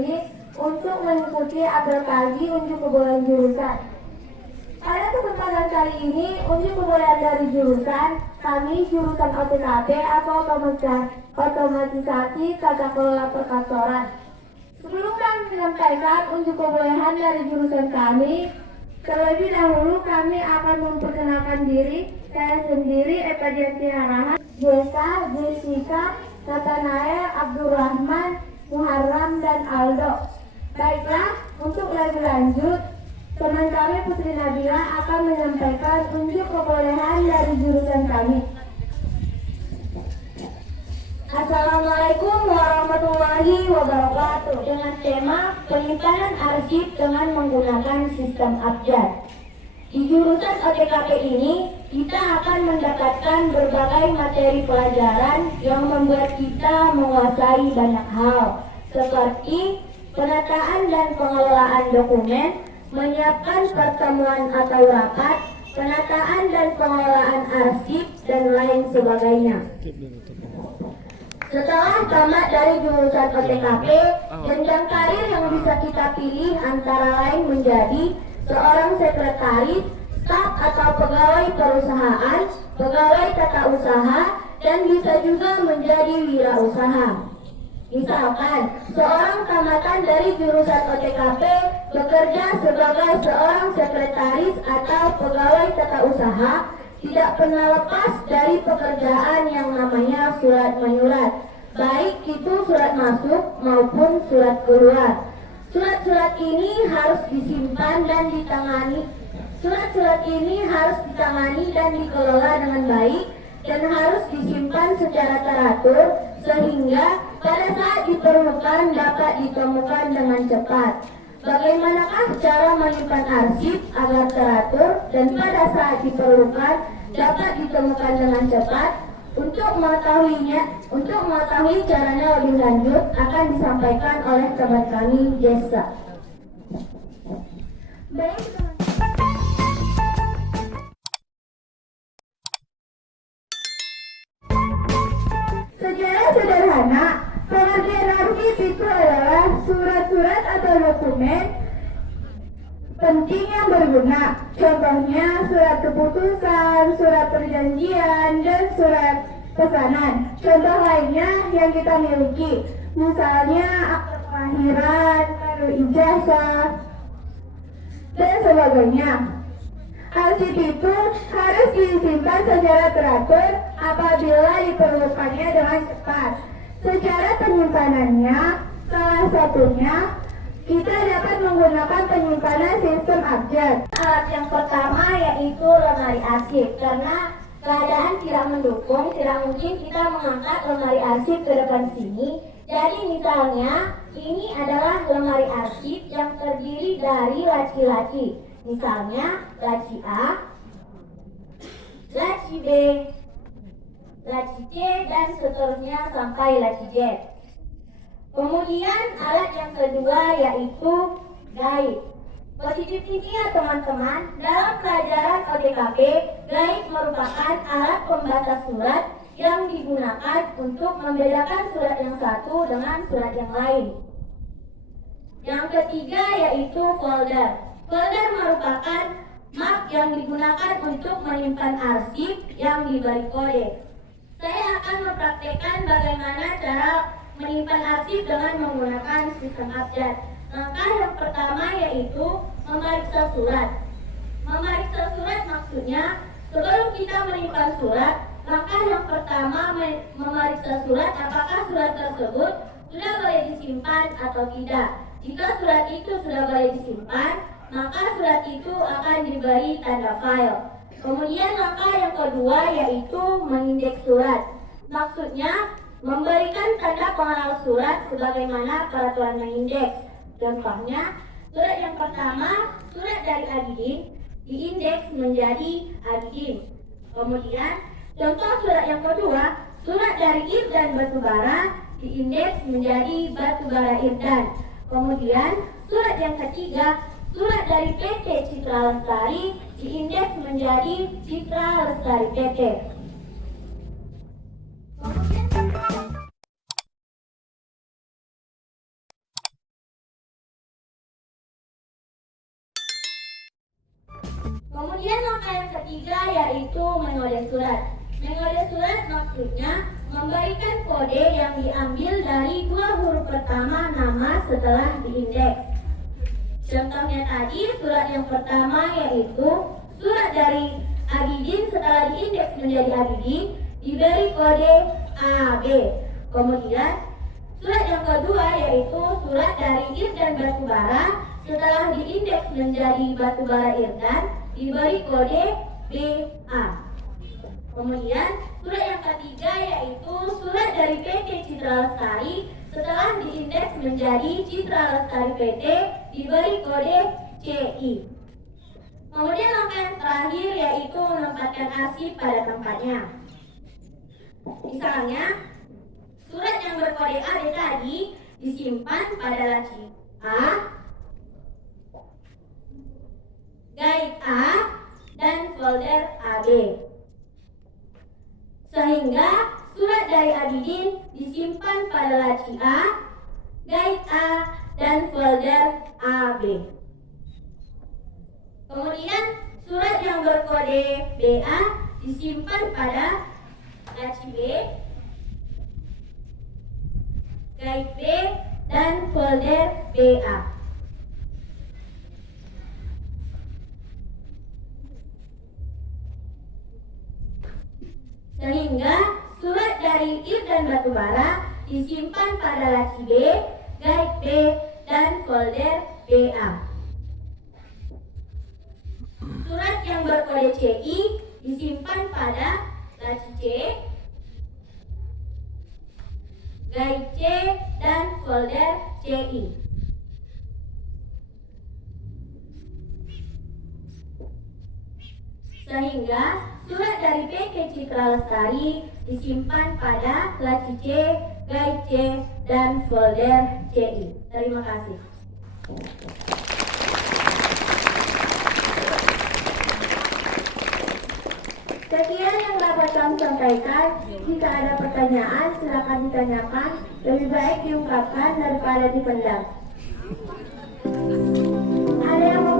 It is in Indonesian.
ini untuk mengikuti apel pagi unjuk kebolehan jurusan. Pada kesempatan kali ini, unjuk kebolehan dari jurusan kami jurusan OTKP atau otomatisasi tata kelola perkantoran. Sebelum kami menyampaikan unjuk kebolehan dari jurusan kami, terlebih dahulu kami akan memperkenalkan diri. Saya sendiri Eva Dianti Harahan, Jessica, Nathanael, Abdurrahman, Muharram, dan Aldo. Baiklah, untuk lebih lanjut, teman kami Putri Nabila akan menyampaikan unjuk kebolehan dari jurusan kami. Assalamualaikum warahmatullahi wabarakatuh. Dengan tema penyimpanan arsip dengan menggunakan sistem abjad. Di jurusan OTKP ini, kita akan mendapatkan berbagai materi pelajaran yang membuat kita menguasai banyak hal, seperti penataan dan pengelolaan dokumen, menyiapkan pertemuan atau rapat, penataan dan pengelolaan arsip, dan lain sebagainya. Setelah tamat dari jurusan OTKP, jenjang karir yang bisa kita pilih antara lain menjadi seorang sekretaris, staf atau pegawai perusahaan, pegawai tata usaha, dan bisa juga menjadi wirausaha. Misalkan, seorang tamatan dari jurusan OTKP bekerja sebagai seorang sekretaris atau pegawai tata usaha, tidak pernah lepas dari pekerjaan yang namanya surat menyurat, baik itu surat masuk maupun surat keluar. Surat-surat ini harus disimpan dan ditangani. Surat-surat ini harus ditangani dan dikelola dengan baik dan harus disimpan secara teratur sehingga pada saat diperlukan dapat ditemukan dengan cepat. Bagaimanakah cara menyimpan arsip agar teratur dan pada saat diperlukan dapat ditemukan dengan cepat? Untuk mengetahui caranya lebih lanjut akan disampaikan oleh teman kami Jessa. Baik, secara sederhana, pengertian arsip itu adalah surat-surat atau dokumen penting yang berguna. Contohnya surat keputusan, surat perjanjian, dan surat pesanan. Contoh lainnya yang kita miliki, misalnya akte kelahiran, kado ijazah, dan sebagainya. Arsip itu harus disimpan secara teratur apabila diperlukannya dengan cepat. Secara penyimpanannya, salah satunya kita dapat menggunakan penyimpanan sistem abjad. Alat yang pertama yaitu lemari arsip. Karena keadaan tidak mendukung, tidak mungkin kita mengangkat lemari arsip ke depan sini. Jadi misalnya ini adalah lemari arsip yang terdiri dari laci-laci. Misalnya laci A, laci B, laci C, dan seterusnya sampai laci Z. Kemudian alat yang kedua yaitu guide. Positif ya teman-teman, dalam pelajaran OTKP, guide merupakan alat pembatas surat yang digunakan untuk membedakan surat yang satu dengan surat yang lain. Yang ketiga yaitu folder. Folder merupakan map yang digunakan untuk menyimpan arsip yang diberi kode. Saya akan mempraktekkan bagaimana cara menyimpan arsip dengan menggunakan sistem abjad. Langkah yang pertama yaitu memeriksa surat. Memeriksa surat maksudnya sebelum kita menyimpan surat, langkah yang pertama memeriksa surat apakah surat tersebut sudah boleh disimpan atau tidak. Jika surat itu sudah boleh disimpan, maka surat itu akan diberi tanda file. Kemudian langkah yang kedua yaitu mengindeks surat. Maksudnya memberikan tanda pengenal surat sebagaimana peraturan mengindeks. Contohnya, surat yang pertama, surat dari Adidin, diindeks menjadi Adidin. Kemudian, contoh surat yang kedua, surat dari Irdan Batubara, diindeks menjadi Batubara Irdan. Kemudian, surat yang ketiga, surat dari PT Citra Lestari, diindeks menjadi Citra Lestari PT. Kemudian langkah yang ketiga yaitu mengode surat. Mengode surat maksudnya memberikan kode yang diambil dari dua huruf pertama nama setelah diindeks. Contohnya tadi surat yang pertama yaitu surat dari Abidin setelah diindeks menjadi Abidin diberi kode AB. Kemudian surat yang kedua yaitu surat dari Irdan Batubara setelah diindeks menjadi Batubara Irdan diberi kode BA. Kemudian surat yang ketiga yaitu surat dari PT Citra Lestari setelah diindeks menjadi Citra Lestari PT diberi kode CI. Kemudian langkah yang terakhir yaitu menempatkan arsip pada tempatnya. Misalnya, surat yang berkode AB tadi disimpan pada laci A, guide A, dan folder AB. Sehingga surat dari Abidin disimpan pada laci A, guide A, dan folder AB. Kemudian surat yang berkode BA disimpan pada laci B, guide B, dan folder BA. Sehingga surat dari Irdan Batubara disimpan pada laci B, guide B, dan folder BA. Surat yang berkode CI disimpan pada laci C, guide C, dan folder CI. Sehingga surat dari PT Citra Lestari disimpan pada laci C, guide C, dan folder CI. Terima kasih. Sekian yang dapat kami sampaikan. Jika ada pertanyaan, silakan ditanyakan. Lebih baik diungkapkan daripada dipendam. Ada yang mau